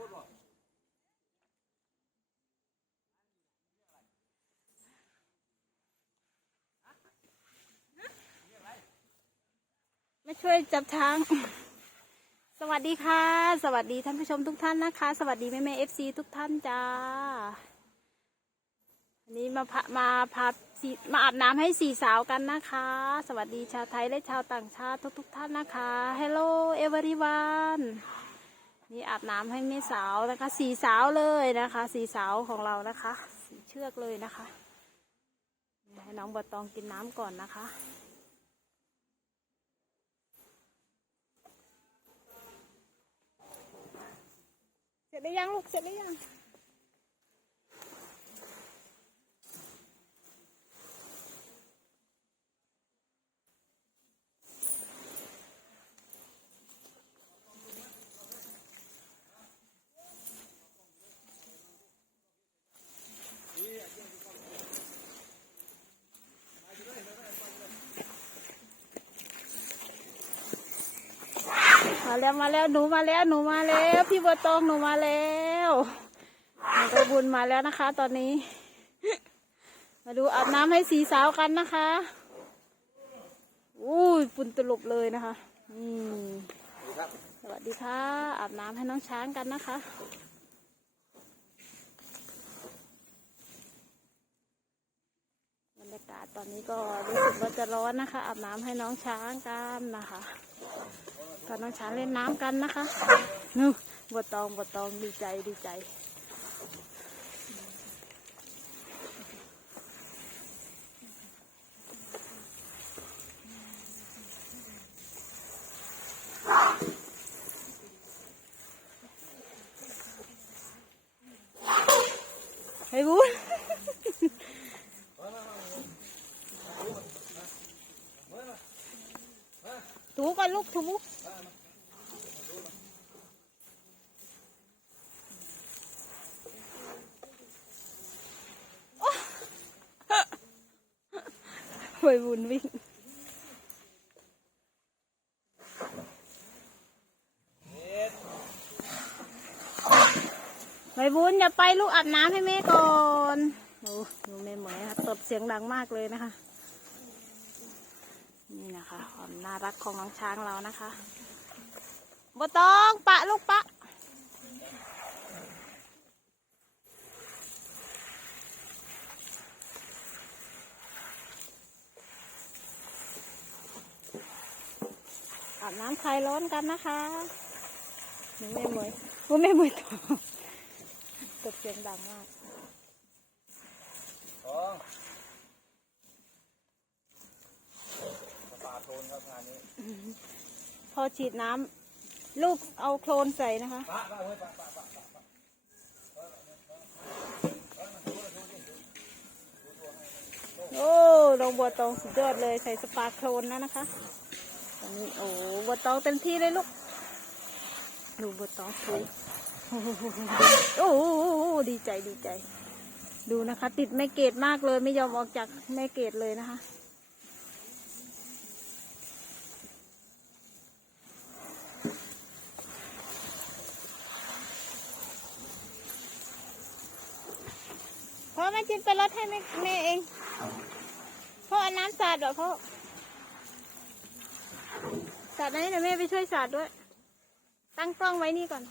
บดบ่มาช่วยจับช้าง สวัสดีค่ะ สวัสดีท่านผู้ชมทุกท่านนะคะ สวัสดีแม่แม่เอฟซีทุกท่านจ้าวันนี้มาพามาพามาอาบน้ำให้สี่สาวกันนะคะ สวัสดีชาวไทยและชาวต่างชาติทุกๆท่านนะคะ Hello everyone นี่อาบน้ำให้แม่สาวนะคะสีสาวเลยนะคะ สีสาวของเรานะคะ สีเชือกเลยนะคะให้น้องบัวตองกินน้ำก่อนนะคะ เสร็จหรือยังลูกเสร็จหรือยัง แล้วมาแล้วหนูมาแล้วหนูมาแล้ว พี่บัวตองหนูมาแล้วหนูไปบุญมาแล้วนะคะ ตอนนี้ มาดูอาบน้ำให้สีสาวกันนะคะอู้ยฝุ่นตลบเลยนะคะนี่สวัสดีค่ะ อาบน้ำให้น้องช้างกันนะคะบรรยากาศตอนนี้ก็รู้สึกว่าจะร้อนนะคะ อาบน้ำให้น้องช้างกันนะคะ ตอนน้องช้างเล่นน้ำกันนะคะนู่บัวตองบัวตองดีใจดีใจไอ้บุญถูก่อนลูกถูโอ๊ะไอ้บุญวิ่ง ไอ้บุญอย่าไปลูกอาบน้ำให้แม่ก่อนโอ้ดูแม่เหมยค่ะตบเสียงดังมากเลยนะคะ นี่นะคะความน่ารักของน้องช้างเรานะคะบตองปะลูกปะอาบน้ำคลายร้อนกันนะคะหนูแม่เหมยหนูแม่เหมยตบ ตบเสียงดังมากทองสปาโทนครับงานนี้พอฉีดน้ำลูกเอาโคลนใส่นะคะ ปะปะเฮ้ยปะปะปะปะปะโอ้ลงบัวตองสุดยอดเลยใส่สปาโคลนแล้วนะคะตอนนี้โอ้บัวตองเต็มที่เลยลูกดูบัวตองคุย โอ้ดีใจดีใจ ดูนะคะ ติดแม่เกดมากเลย ไม่ยอมออกจากแม่เกดเลยนะคะเพราะมันจินไปรถให้แม่แม่เองเพราะเอาน้ำสาดเหรอเขาสาดอันนี้เดี๋ยวแม่ไปช่วยสาดด้วย ตั้งกล้องไว้นี่ก่อน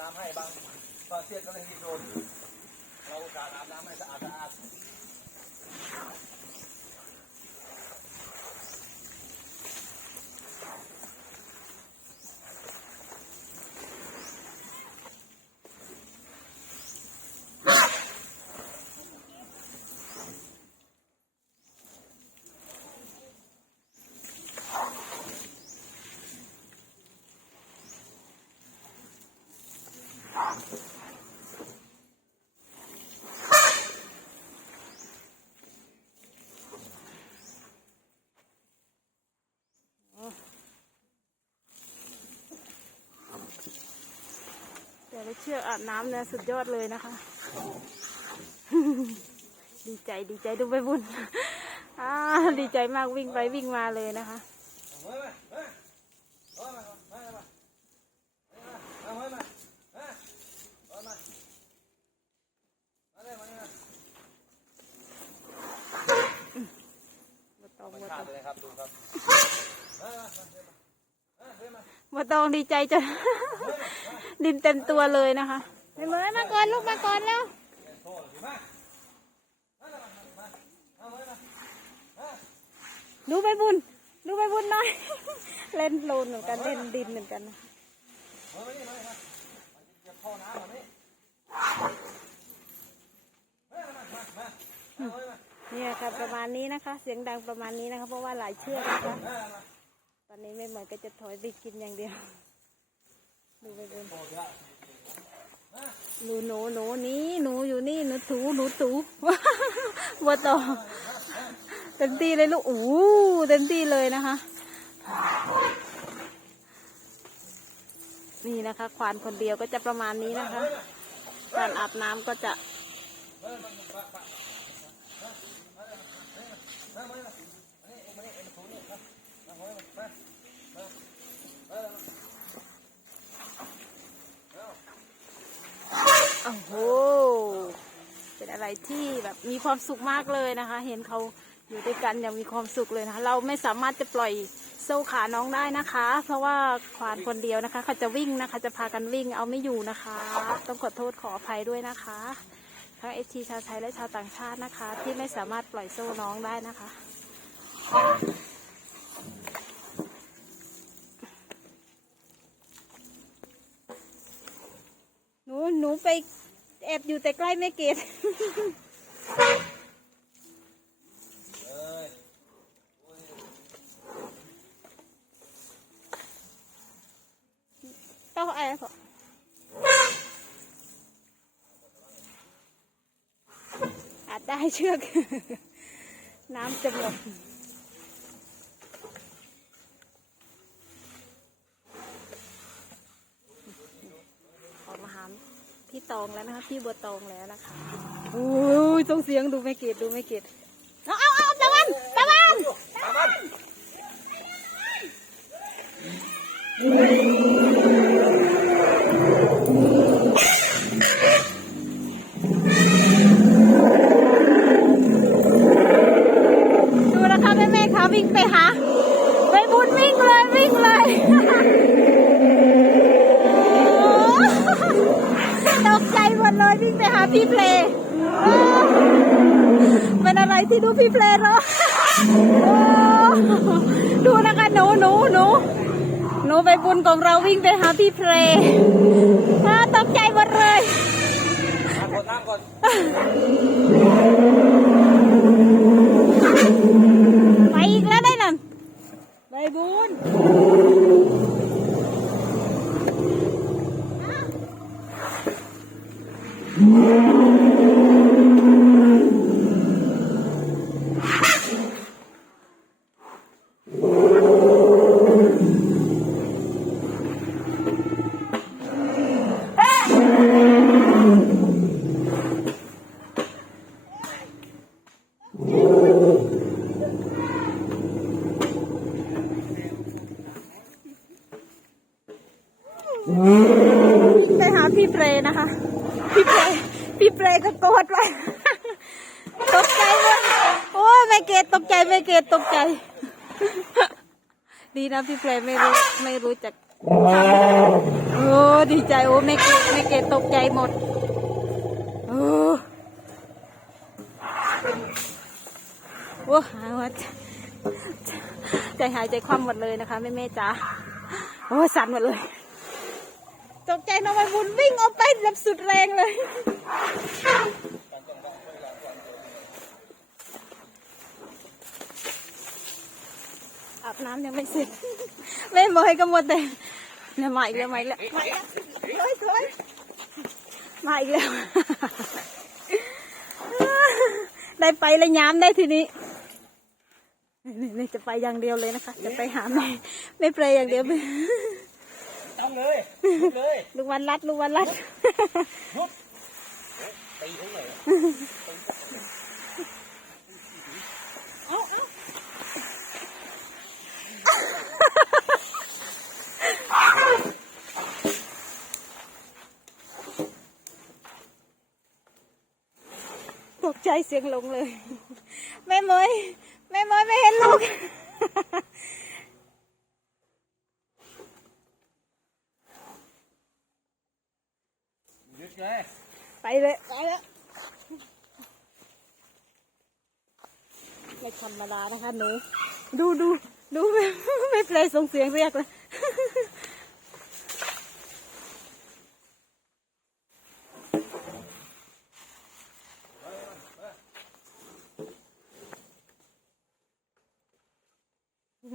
น้ำให้บางบางเชือกก็เลยที่โดนเราอุตส่าห์อาบน้ำให้สะอาดสะอาด เชือกอาบน้ำเนี่ยสุดยอดเลยนะคะ ดีใจดีใจดูไปบุญอ่าดีใจมากวิ่งไปวิ่งมาเลยนะคะมาตองมาตองเลยครับดูครับ มาตองดีใจจนดินเต็มตัวเลยนะคะไปเหมยมาก่อนลูกมาก่อนแล้วลยมามามาเฮ้ยมาเฮ้ยดูไปบุญ ดูไปบุญหน่อย เล่นโลนเหมือนกันเล่นดินเหมือนกันนะเนี่ยค่ะประมาณนี้นะคะ เสียงดังประมาณนี้นะคะ เพราะว่าหลายเชือกนะคะ อนนี้ไม่เหมือนก็จะถอยไปกินอย่างเดียว ดูไปบุญโอ้ยหนูหนูหนูนี่หนูอยู่นี่หนูถูหนูถูบัวต่อเต็มที่เลยลูกอู้เต็มที่เลยนะคะ นี่นะคะควานคนเดียวก็จะประมาณนี้นะคะการอาบน้ำก็จะ โอ้โห เป็นอะไรที่แบบมีความสุขมากเลยนะคะ เห็นเขาอยู่ด้วยกันอย่างมีความสุขเลยนะคะ เราไม่สามารถจะปล่อยโซ่ขาน้องได้นะคะ เพราะว่าควานคนเดียวนะคะเขาจะวิ่งนะคะ จะพากันวิ่งเอาไม่อยู่นะคะ ต้องขอโทษขออภัยด้วยนะคะทั้งเอทีชาวไทยและชาวต่างชาตินะคะ ที่ไม่สามารถปล่อยโซ่น้องได้นะคะ หนูหนูไปแอบอยู่แต่ใกล้แม่เกดเอ้ยต้องแอบอาจได้เชือก น้ำจะหมดออกมาหาพี่ต องแล้วนะคะพี่บัวตองแล้วนะคะโอ้ยต้องเสียงดูไม่เกดดูไม่เกดเอาเอาเอาตะวันตะวันตะวัน เลยวิ่งไปหาพี่เพลงเป็นอะไรที่ดูพี่เพลงเนาะโอ้ดูนะคะหนูหนูหนูหนูไปบุญของเราวิ่งไปหาพี่เพลงตกใจหมดเลยนั่งก่อนไปอีกแล้วได้นั่นไปบุญ Yeah. ตกใจไม่เกตตกใจ ดีนะพี่เปรไม่รู้ไม่รู้จักโอ้ดีใจโอ้แม่เกดแม่เกดตกใจหมดโอ้โอ้หายหมดใจหายใจคว่ำหมดเลยนะคะแม่แม่จ๋าโอ้สั่นหมดเลย ตกใจน้องใบบุญวิ่งออกไปแบบสุดแรงเลย อา บน้ำยังไม่เสร็จแม่บอกให้กำหมดแต่เนี่ยมาอีกแล้วมาอีกแล้วมาอีกแล้วถอยถอยมาอีกแล้ว ได้ไปเลยย้ำได้ทีนี้นี่นี่จะไปอย่างเดียวเลยนะคะ จะไปหาแม่ไม่เปรยอย่างเดียวต้องเลยยุบเลยลุงวันรัดลุงวันรัดยุบตีเขาเลย เอาเอาตกใจ เสียงลงเลย แม่เมยแม่เมยไม่เห็นลูกยุบเลยไปเลยไปแล้วไม่ธรรมดานะคะหนู ดูดูดูไม่ไม่เพลยส่งเสียงเรียกเลย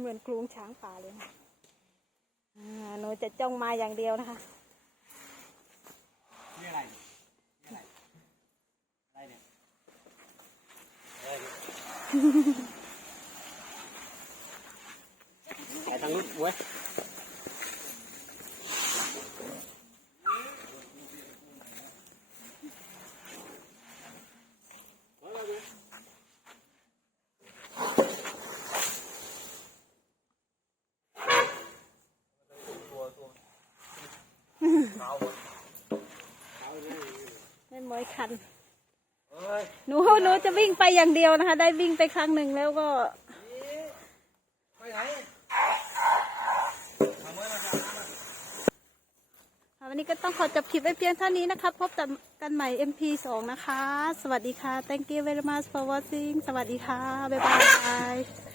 เหมือนกรุง ช้างป่าเลยนะหนูจะจ้องมาอย่างเดียวนะคะ นี่อะไร นี่อะไร อะไรเนี่ยไปทางนู้นเว้ย ไม่มอยคันเอ้ยหนูหนูจะวิ่งไปอย่างเดียวนะคะ ได้วิ่งไปครั้งหนึ่งแล้วก็ไปไหนทำไว้มาจับน้ำมาค่ะวันนี้ก็ต้องขอจบคลิปไว้เพียงเท่านี้นะคะ พบกันใหม่ MP2 นะคะ สวัสดีค่ะ thank you very much for watching สวัสดีค่ะ บ๊ายบาย